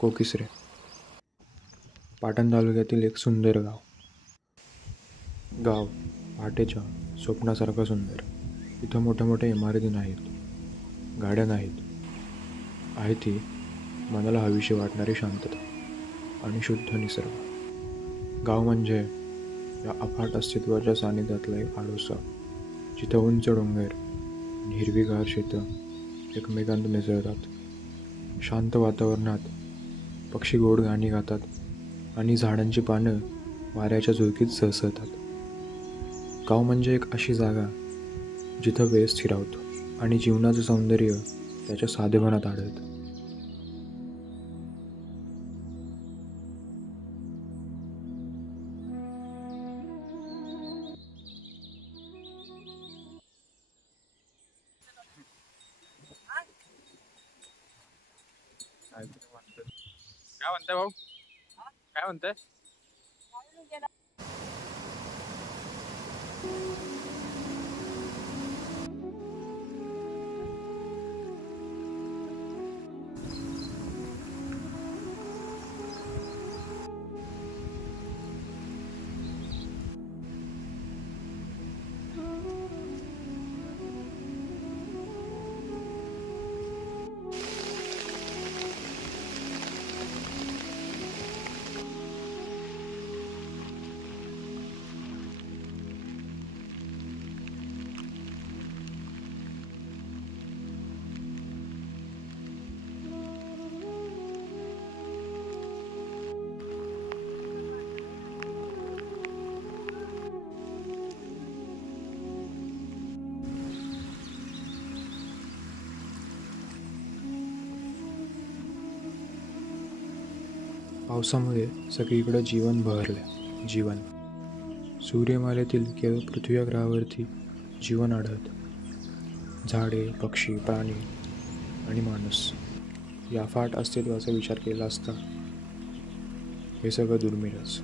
कोकिसरे पाटण तालुक्यातील एक सुंदर गाव. पहाटेच्या स्वप्नासारखं सुंदर. इथं मोठ्या मोठ्या इमारती नाहीत, गाड्या नाहीत. आहे ती मनाला हवीशी वाटणारी शांतता आणि शुद्ध निसर्ग. गाव म्हणजे या अफाट अस्तित्वाच्या सानिध्यातला एक आडोसा, जिथं उंच डोंगर आणि हिरवीगार शेतं एकमेकांत मिसळतात. शांत वातावरणात पक्षी गोड गाणी गातात आणि झाडांची पानं वाऱ्याच्या झुळकीत सळसळतात. गाव म्हणजे एक अशी जागा जिथं वेळ स्थिरावतो आणि जीवनाचं सौंदर्य त्याच्या साधेपणात आढळतं. काय म्हणताय भाऊ? काय म्हणताय? पावसामुळे सगळीकडं जीवन बहरलं. जीवन सूर्यमालेतील केवळ पृथ्वी ग्रहावरती जीवन आढळतं. झाडे, पक्षी, प्राणी आणि माणूस या फाट अस्तित्वाचा विचार केला असता हे सगळं दुर्मिळच.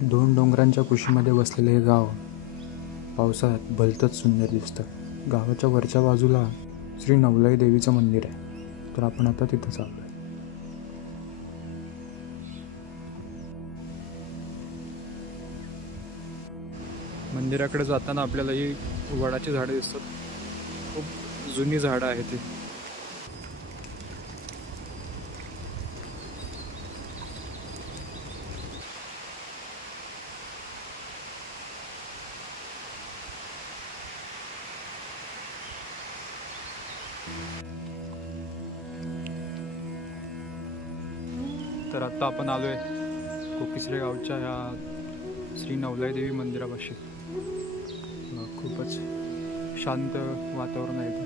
दोन डोंगरांच्या कुशीमध्ये बसलेले हे गाव पावसाळ्यात भलतंच सुंदर दिसतं. गावाच्या वरच्या बाजूला श्री नवलाई देवीचं मंदिर आहे, तर आपण आता तिथं चाललो आहे. मंदिराकडे जाताना आपल्याला ही वडाची झाडे दिसतात. खूप जुनी झाडं आहेत ती. तर आत्ता आपण आलोय कोकिसरे गावच्या ह्या श्री नवलाई देवी मंदिरापाशी. खूपच शांत वातावरण आहे इथे.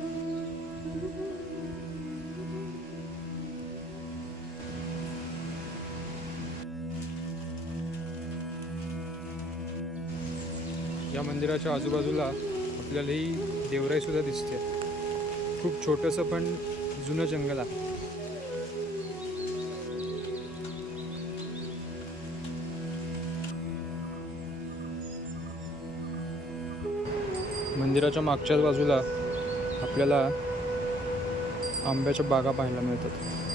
या मंदिराच्या आजूबाजूला आपल्याला ही देवराई सुद्धा दिसते. खूप छोटंसं पण जुनं जंगल आहे. मंदिराच्या मागच्याच बाजूला आपल्याला आंब्याच्या बागा पाहायला मिळतात.